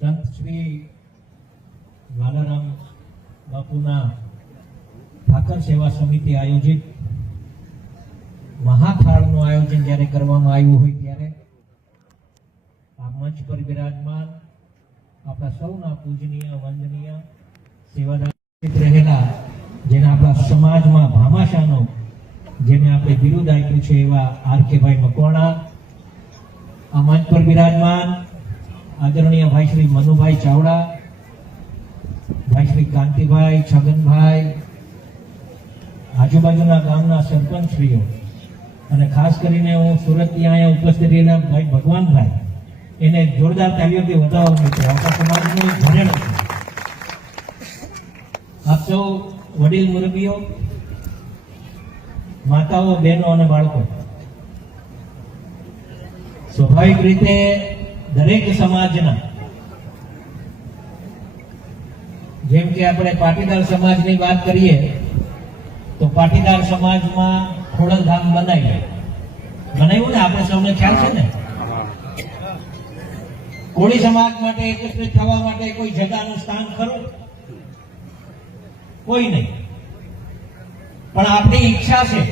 સંત શ્રી લાલારામ બાપુના ઠાકર સેવા સમિતિ આયોજિત મહાથાળનું આયોજન જ્યારે કરવામાં આવ્યું હોય ત્યારે આ મંચ પર બિરાજમાન આપણા સૌના પૂજનીય વંદનીય સેવાદાર રહેલા જેને આપણા સમાજમાં ભામાશાનો જેને આપણે બિરુદ આપ્યું છે એવા આરકેભાઈ મકવાણા આ મંચ પર બિરાજમાન આદરણીય ભાઈ શ્રી મનુભાઈ ચાવડા, ભાઈ શ્રી કાંતિભાઈ, છગનભાઈ, આજુબાજુના ગામના સરપંચશ્રીઓ અને ખાસ કરીને હું સુરતથી અહીંયા ઉપસ્થિત રહેલા ભાઈ ભગવાનભાઈ એને જોરદાર તાલીઓથી વધાવવા મિત્રો આપણા સમાજનું ભજન છે. આપ સૌ વડીલ મુરબીઓ, માતાઓ, બહેનો અને બાળકો, સ્વાભાવિક રીતે દરેક સમાજના જેમ કે આપણે પાટીદાર સમાજની વાત કરીએ તો પાટીદાર સમાજમાં ખોડલધામ બનાવ્યું ને આપણે સૌને ખ્યાલ છે ને. કોળી સમાજ માટે એકત્રિત થવા માટે કોઈ જગાનું સ્થાન ખરું? કોઈ નહીં, પણ આપણી ઈચ્છા છે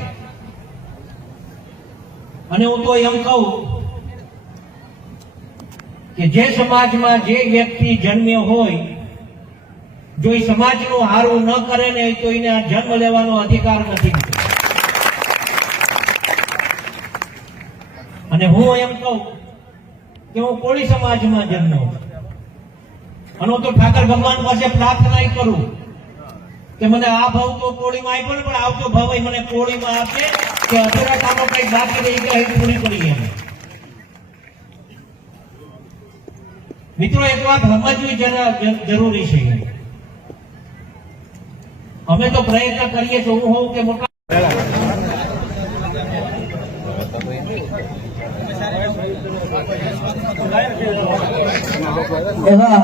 અને હું તો એમ કહું કે જે સમાજમાં જે વ્યક્તિ જન્મ્યો હોય જો એ સમાજનું હારું ન કરે ને તો એને જન્મ લેવાનો અધિકાર નથી. અને હું એમ કહું કે હું કોળી સમાજમાં જન્મ્યો અને હું તો ઠાકર ભગવાન પાસે પ્રાર્થના કરું કે મને આ ભાવ તો કોળીમાં આપ્યો ને, પણ આવતો ભાવ મને કોળીમાં આપે કે અધૂરા કામો કઈ બાકી રહી ગયા એ પૂરી પડી એમ. મિત્રો એક વાત સમજવી જરૂરી છે. અમે તો પ્રયત્ન કરીએ છીએ, હું હોઉં કે મોટા એવા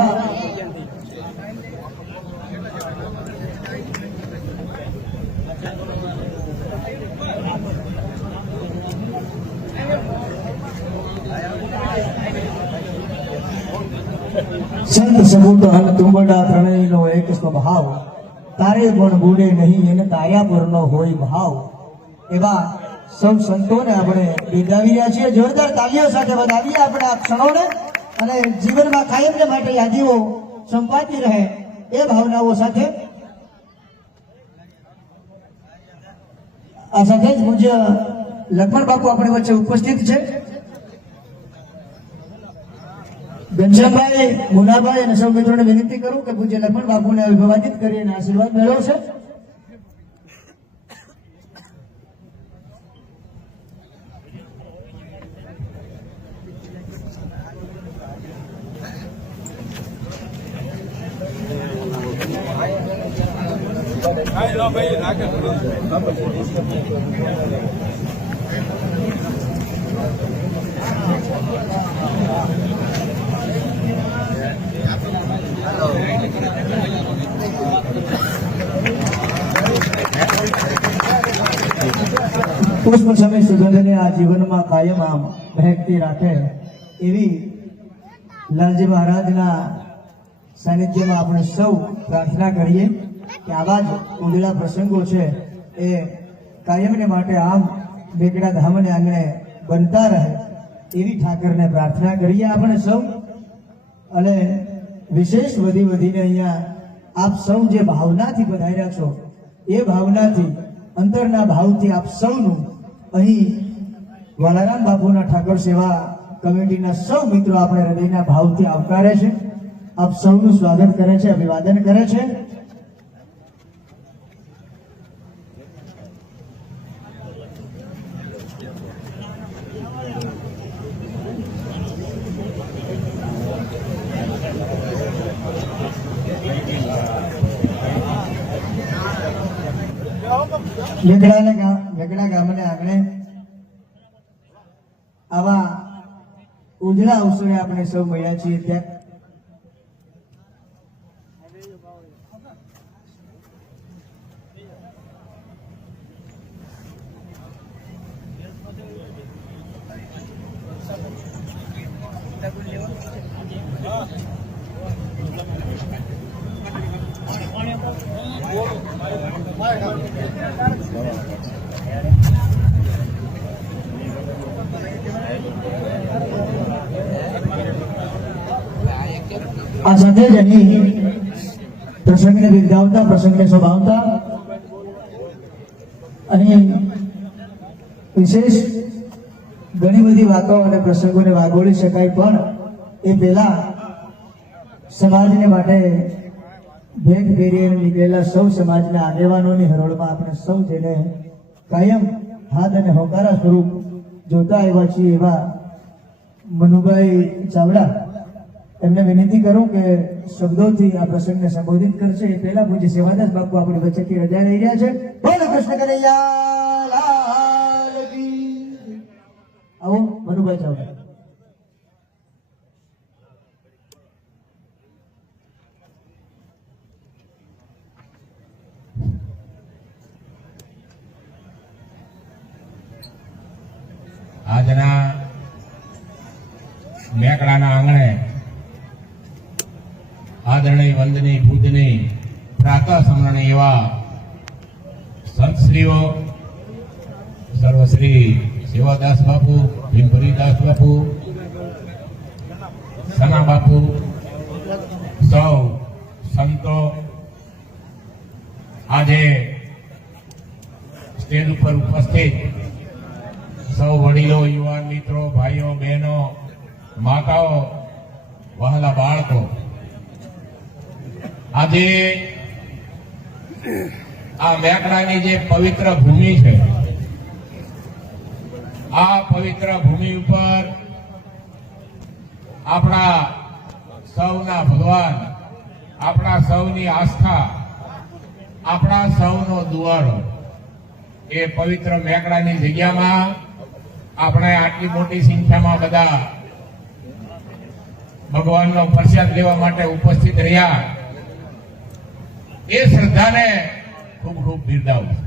સંત સબૂત હન તુંબડા ત્રણેયનો એક સ્વભાવ, તારે પણ બુડે નહીં એને તાર્યા પરનો હોય ભાવ. એવા સૌ સંતોને આપણે બિરદાવી રહ્યા છીએ. જોરદાર તાલીઓ સાથે વધાવીએ આપણે આ ક્ષણોને, અને જીવનમાં કાયમને માટે યાદીઓ સંપાતી રહે એ ભાવનાઓ સાથે. આ સાથે જ પૂજ્ય લક્ષ્મણ બાપુ આપણી વચ્ચે ઉપસ્થિત છે. ઘનશ્યામભાઈ, મુનાભાઈ અને સૌ મિત્રોને વિનંતી કરું કે પૂજ્ય લક્ષ્મણ બાપુને અભિવાદિત કરી અને આશીર્વાદ મેળવશે. પુષ્પ સમય સુગંધને આ જીવનમાં કાયમ આમ મહેકતી રાખે એવી લાલજી મહારાજના સાનિધ્યમાં આપણે સૌ પ્રાર્થના કરીએ કે આવા જ ઉજળા પ્રસંગો છે એ કાયમને માટે આમ બેગડા ધામને આંગણે બનતા રહે એવી ઠાકરને પ્રાર્થના કરીએ આપણે સૌ. અને વિશેષ વધીને અહીંયા આપ સૌ જે ભાવનાથી પધાર્યા છો એ ભાવનાથી, અંતરના ભાવથી આપ સૌનું અહીં વાલારામ બાપુના ઠાકોર સેવા કમિટીના સૌ મિત્રો આપણે હૃદયના ભાવથી આવકારે છે. આપ સૌનું સ્વાગત કરે છે, અભિવાદન કરે છે. વેગડા ગામને આંગણે આવા ઉજળા અવસરે આપણે સૌ મળ્યા છીએ. ત્યાં આ સાથે જ અહીં પ્રસંગને બિરદાવતા, પ્રસંગને શોભાવતા અને વિશેષ ઘણી બધી વાતો અને પ્રસંગોને વાગોળી શકાય, પણ એ પહેલા સમાજને માટે ભેટ ફેરી નીકળેલા સૌ સમાજના આગેવાનોની હરોળમાં આપણે સૌ જેને કાયમ હાથ અને હોકારા સ્વરૂપ જોતા આવ્યા છીએ એવા મનુભાઈ ચાવડા, એમને વિનંતી કરું કે શબ્દોથી આ પ્રસંગને સંબોધિત કરશે. એ પહેલા પૂજ્ય સેવાદાસ બાપુ આપણી વચ્ચેથી રજા લઈ રહ્યા છે. બોલો કૃષ્ણ કનૈયા લાલ કી. આવો મનુભાઈ ચાવડા. આજના મેકડાના આંગણે આદરણીય વંદનીય પૂજનીય પ્રાતઃ સમરણી એવા સંતશ્રીઓ સર્વશ્રી સેવાદાસ બાપુ, ભીમભરીદાસ બાપુ, સના બાપુ, સૌ સંતો આજે સ્ટેજ ઉપર ઉપસ્થિત સૌ વડીલો, યુવાન મિત્રો, ભાઈઓ, બહેનો, માતાઓ, વહાલા બાળકો, આજે આ મેકડાની જે પવિત્ર ભૂમિ છે, આ પવિત્ર ભૂમિ ઉપર આપણા સૌના ભગવાન, આપણા સૌની આસ્થા, આપણા સૌનો દુઆરો એ પવિત્ર મેકડાની જગ્યામાં આપણે આટલી મોટી સંખ્યામાં બધા ભગવાનનો પ્રસાદ લેવા માટે ઉપસ્થિત રહ્યા, એ શ્રદ્ધાને ખૂબ ખૂબ બિરદાવું.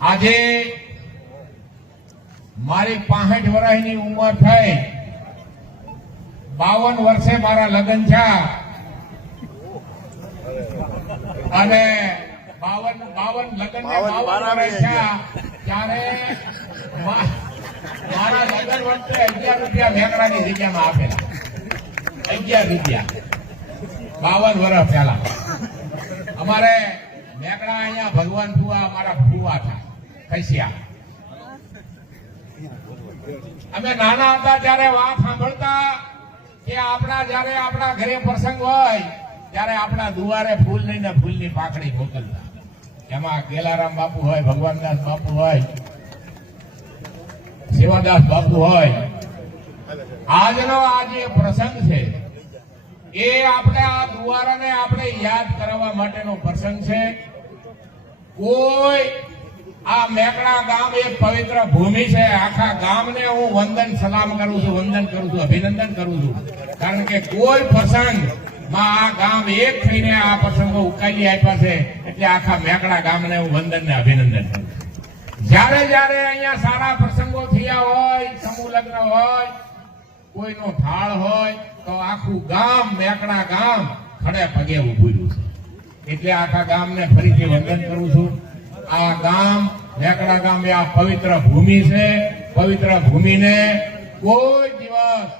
આજે મારી 65 વર્ષની ઉંમર થઈ, 52 વર્ષે મારા લગ્ન થયા અને 52 લગ્ન ને 52 વર્ષ થયા ત્યારે મારા લગ્ન વખતે 11 રૂપિયા મેકડાની જગ્યામાં આપેલા. 11 રૂપિયા 52 વર્ષ પહેલા. અમારે મેકડા અહીંયા ભગવાન ફુવા અમારા ફુવા થાય ખસ્યા. અમે નાના હતા ત્યારે વાત સાંભળતા કે જયારે આપણા ઘરે પ્રસંગ હોય ત્યારે આપણા દુવારે ફૂલ લઈને ફૂલની પાકડી મોકલતા. એમાં કેલારામ બાપુ હોય, ભગવાનદાસ બાપુ હોય, સેવાદાસ બાપુ હોય. આજનો આ જે પ્રસંગ છે એ આપણે આ દુવારાને આપણે યાદ કરવા માટેનો પ્રસંગ છે. કોઈ આ મેકડા ગામ એક પવિત્ર ભૂમિ છે. આખા ગામને હું વંદન સલામ કરું છું, વંદન કરું છું, અભિનંદન કરું છું. કારણ કે કોઈ પ્રસંગમાં આ ગામ એક થઈને આ પ્રસંગો ઉકાલી આપ્યા છે, એટલે આખા મેકડા ગામને હું વંદન ને અભિનંદન કરું છું. જ્યારે જ્યારે અહીંયા સારા પ્રસંગો થયા હોય, સમૂહ લગ્ન હોય, કોઈનો થાળ હોય, તો આખું ગામ, મેકડા ગામ ખડે પગે ઉભું છે. એટલે આખા ગામને ફરીથી વંદન કરું છું. આ ગામ મેકડા ગામ એ આ પવિત્ર ભૂમિ છે. પવિત્ર ભૂમિને કોઈ દિવસ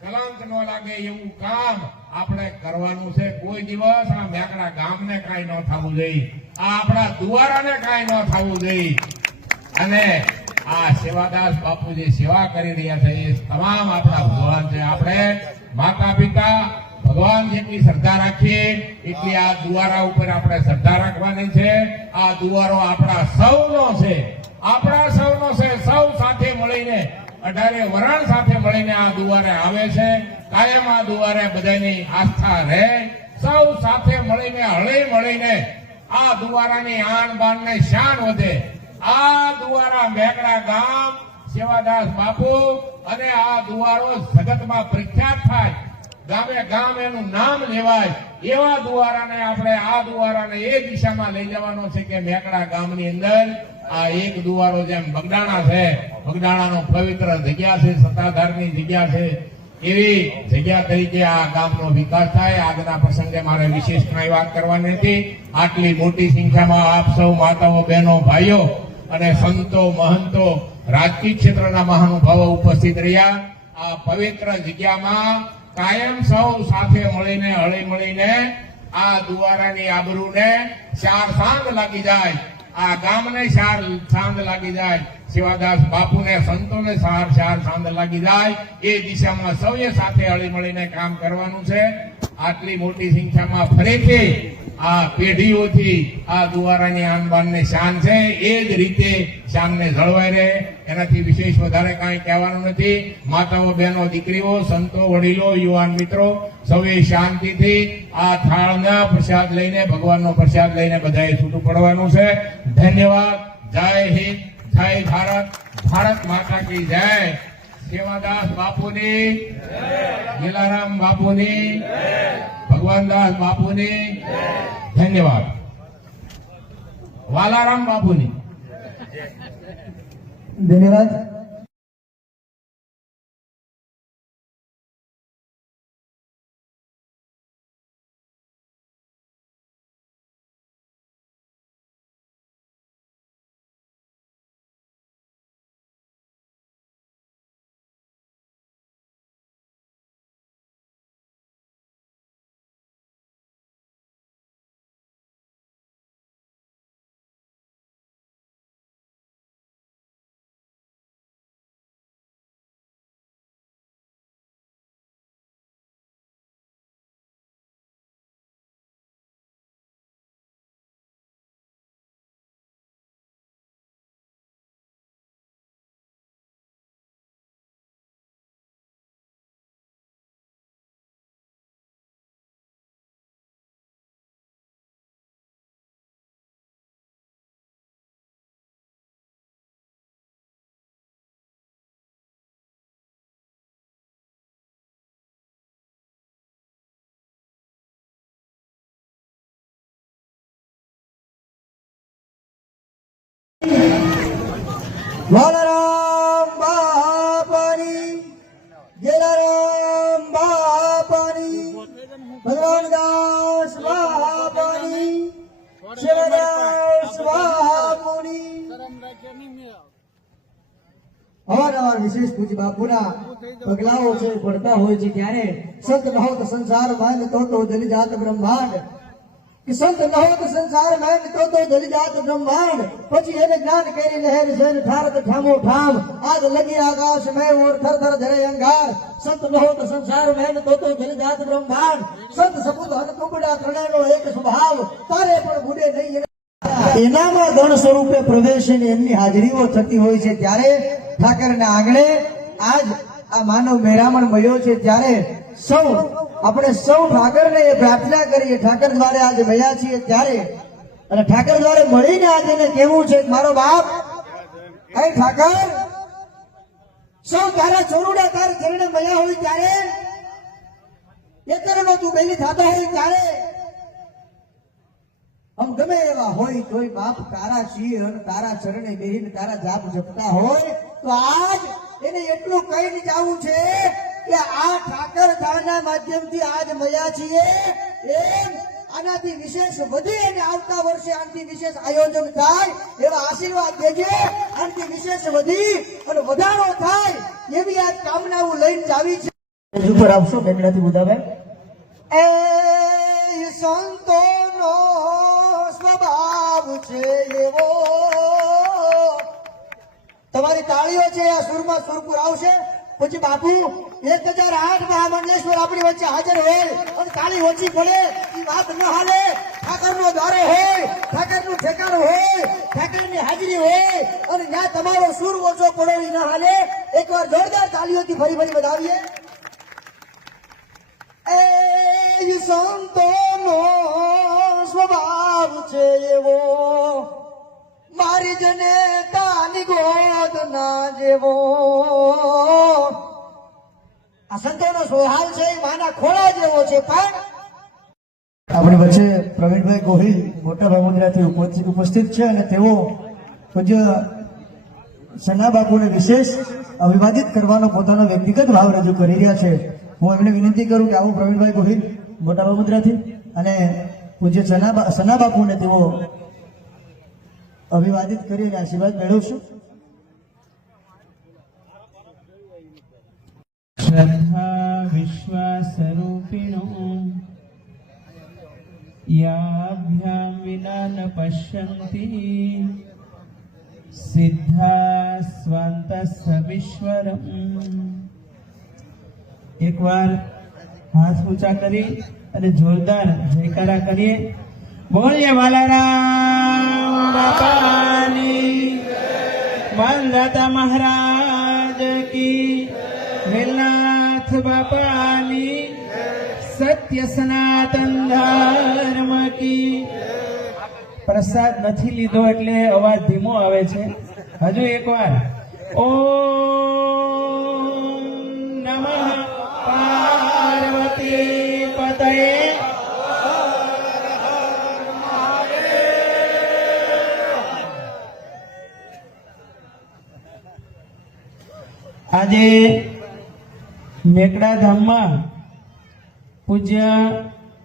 કલંક ન લાગે એવું કામ આપણે કરવાનું છે. કોઈ દિવસ આ મેકડા ગામને કાંઈ ન થવું જોઈએ, આ આપણા દુવારાને કાંઈ ન થવું જોઈએ. અને આ સેવાદાસ બાપુ જે સેવા કરી રહ્યા છે એ તમામ આપણા ભગવાન છે. આપણે માતા પિતા ભગવાન જેટલી શ્રદ્ધા રાખીએ એટલી આ દુવારા ઉપર આપણે શ્રદ્ધા રાખવાની છે. આ દુવારો આપણા સૌનો છે, આપણા સૌનો છે. સૌ સાથે મળીને 18 વરણ સાથે મળીને આ દુવારે આવે છે. કાયમ આ દુવારે બધાની આસ્થા રહે. સૌ સાથે મળીને હળી મળીને આ દુવારાની આણ બાણ ને શાન વધે. આ દુવારા મેકડા ગામ, સેવાદાસ બાપુ અને આ દુવારો જગતમાં પ્રખ્યાત થાય, ગામે ગામ એનું નામ લેવાય, એવા દુવારાને આપણે આ દુવારાને એ દિશામાં લઈ જવાનો છે કે મેકડા ગામની અંદર આ એક દુવારો જેમ બગદાણા છે, બગદાણાનો પવિત્ર જગ્યા છે, સત્તાધારની જગ્યા છે, એવી જગ્યા તરીકે આ ગામનો વિકાસ થાય. આજના પ્રસંગે મારે વિશેષ કઈ વાત કરવાની નથી. આટલી મોટી સંખ્યામાં આપ સૌ માતાઓ, બહેનો, ભાઈઓ અને સંતો, મહંતો, રાજકીય ક્ષેત્રના મહાનુભાવો ઉપસ્થિત રહ્યા. આ પવિત્ર જગ્યામાં કાયમ સૌ સાથે મળીને હળી મળીને આ દુવારાની આબરૂને ચાર સાંજ લાગી જાય, આ ગામને ચાર સાંજ લાગી જાય, સેવાદાસ બાપુને, સંતોને ચાર સાંજ લાગી જાય, એ દિશામાં સૌએ સાથે હળી મળીને કામ કરવાનું છે. આટલી મોટી સંખ્યામાં ફરીથી આ પેઢીઓથી આ દુવારાની આનબાનની શાન છે, એ જ રીતે શાનને જળવાઈ રહે. એનાથી વિશેષ વધારે કાંઈ કહેવાનું નથી. માતાઓ, બહેનો, દીકરીઓ, સંતો, વડીલો, યુવાન મિત્રો સૌએ શાંતિથી આ થાળના પ્રસાદ લઈને, ભગવાનનો પ્રસાદ લઈને બધાએ છૂટું પડવાનું છે. ધન્યવાદ. જય હિન્દ, જય ભારત, ભારત માતા કી જય. સેવાદાસ બાપુની, ગેલારામ બાપુની, ભગવાનદાસ બાપુની ધન્યવાદ. વાલારામ બાપુની ધન્યવાદ. વાલારામ બાપાની, જલારામ બાપાની, ભગવાનદાસ બાપાની, શિવદાસ બાપુની. અવારનવાર વિશેષ પૂજ્ય બાપુના પગલાઓ છે પડતા હોય છે ત્યારે સંત ન હોત સંસાર માન તો જલી જાત બ્રહ્માંડ, કે સંત ન હોત સંસાર માન તો જલી જાત બ્રહ્માંડ. પછી એને જ્ઞાન કેરી લહેર જન ઠારત ઠામો ઠામ, આગ લગી આકાશ મેં ઓર થર થર ધરે અંગાર. સંત ન હોત સંસાર મેં તો જલી જાત બ્રહ્માંડ. સંત સપૂત હન ટુકડા ત્રણેયનો એક સ્વભાવ, તારે પણ ભૂલે નહીં. એનામાં ગણ સ્વરૂપે પ્રવેશીને એમની હાજરીઓ થતી હોય છે ત્યારે ઠાકરના આંગણે આજ આ માનવ મેરામણ મળ્યો છે ત્યારે સૌ આપણે સૌ ઠાકરને એ પ્રાર્થના કરીએ. ઠાકર દ્વારે આજે મળ્યા છીએ ત્યારે અને ઠાકર દ્વારે મળીને આજે એને કહેવું છે મારો બાપ હે ઠાકર, સૌ તારા ચોરુડા તારા ચરણે મળ્યા હોય ત્યારે એતરમાં તું બેલી થતા હોય ત્યારે આમ ગમે એવા હોય તોય બાપ તારા છીએ અને તારા ચરણે બેહીને તારા જાપ જપતા હોય તો આજ એને એટલું કહીને જવું છે કે આ ઠાકર ધામના માધ્યમથી આજ મળ્યા છીએ એમ આનાથી વિશેષ વધી અને આવતા વર્ષે આનાથી વિશેષ આયોજન થાય એવા આશીર્વાદ દેજે. આનાથી વિશેષ વધી અને વધારો થાય એવી આજ કામનાઓ લઈને જાવી છે. ઉપર આવશો બેંગડાથી બુધાભાઈ. એ સંતોનો સ્વભાવ છે એવો, તમારી તાળીઓ છે આ સુરમાં સુરપુર આવશે. પછી બાપુ 1008 મહામંડલેશ્વર આપણી વચ્ચે હાજર હોય અને તાળી ઓછી પડે એ વાત ન હાલે. ઠાકરનો દ્વારો હોય, ઠાકરનું ઠેકાણું હોય, ઠાકરની હાજરી હોય અને ત્યાં તમારો સુર ઓછો પડે એ ન હાલે. એકવાર જોરદાર તાળીઓથી ફરી ફરી વધાવીએ. એ સંતોનો સ્વભાવ છે એવો, મારી જનેતાની ગોદ ના જેવો. આ સંતોનો સ્વભાવ છે એ માના ખોળા જેવો છે. પણ આપણી વચ્ચે પ્રવીણભાઈ ગોહિલ મોટા ભામુદ્રાથી ઉપસ્થિત છે અને તેઓ પૂજ્ય સના બાપુને વિશેષ અભિવાદિત કરવાનો પોતાનો વ્યક્તિગત ભાવ રજૂ કરી રહ્યા છે. હું એમને વિનંતી કરું કે આવું પ્રવીણભાઈ ગોહિલ મોટા ભામુદ્રાથી અને પૂજ્ય સના બાપુને તેઓ અભિવાદિત કરીને આશીર્વાદ મેળવશું. શ્રદ્ધા વિશ્વાસ રૂપિણો યાભ્યામ વિના ન પશ્યન્તિ સિદ્ધા સ્વાંતસ્થ વિશ્વરમ. એકવાર હાથ ઊંચા કરી અને જોરદાર જયકારા કરીએ. બોલીએ વાલારામ બાપાની, માનદાતા મહારાજ કી, વેલનાથ બાપાની, સત્ય સનાતન ધર્મ કી. પ્રસાદ નથી લીધો એટલે અવાજ ધીમો આવે છે. હજુ એકવાર ઓમ નમઃ પાર્વતી પતયે. આજે મેકડા ધામમાં પૂજ્ય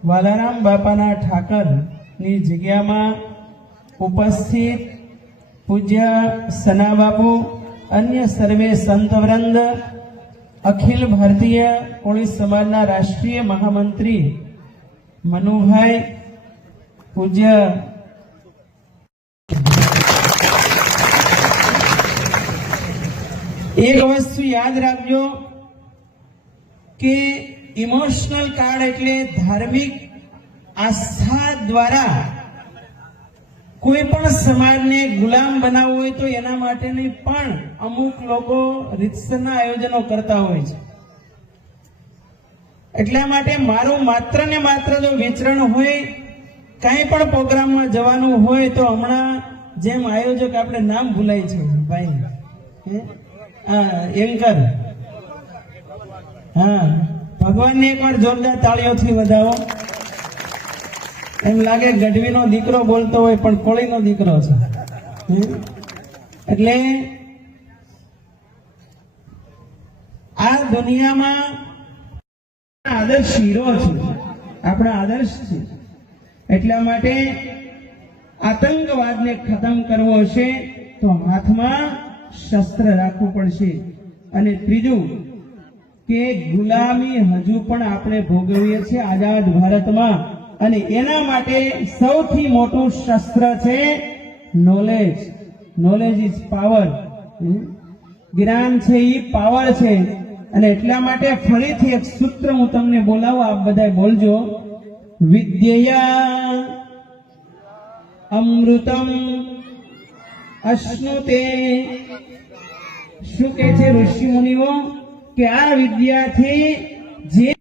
વાલારામ બાપાના ઠાકરની જગ્યામાં ઉપસ્થિત પૂજ્ય સના બાપુ, અન્ય સર્વે સંતવૃંદ, અખિલ ભારતીય કોળી સમાજના રાષ્ટ્રીય મહામંત્રી મનુભાઈ, પૂજ્ય એક વસ્તુ યાદ રાખજો કે ઇમોશનલ કાર્ડ એટલે ધાર્મિક આસ્થા દ્વારા કોઈ પણ સમાજને ગુલામ બનાવવો હોય તો એના માટેની પણ અમુક લોકો રીતસરના આયોજનો કરતા હોય છે. એટલા માટે મારું માત્ર ને માત્ર જો વિચરણ હોય, કાંઈ પણ પ્રોગ્રામમાં જવાનું હોય તો હમણાં જેમ આયોજક આપણે નામ ભૂલાય છે ભાઈ, એન્કર, હા, ભગવાનને એકવાર જોરદાર તાળીઓથી વધાવો. એમ લાગે ગઢવીનો દીકરો બોલતો હોય પણ કોળીનો દીકરો છે. એટલે દુનિયામાં આદર્શ હીરો છે, આપણા આદર્શ છે. એટલા માટે આતંકવાદને ખતમ કરવો હશે તો હાથમાં શસ્ત્ર રાખવું પડશે. અને ત્રીજું કે ગુલામી હજુ પણ આપણે ભોગવીએ છીએ આઝાદ ભારતમાં, અને એના માટે સૌથી મોટું શસ્ત્ર છે નોલેજ. Knowledge is power. જ્ઞાન છે એ પાવર છે. અને એટલા માટે ફરીથી એક સૂત્ર હું તમને બોલાવું, આપ બધા બોલજો. વિદ્યયા અમૃતમ અશ્નુતે. શું કે છે ઋષિ મુનિઓ કે આ વિદ્યાથી જે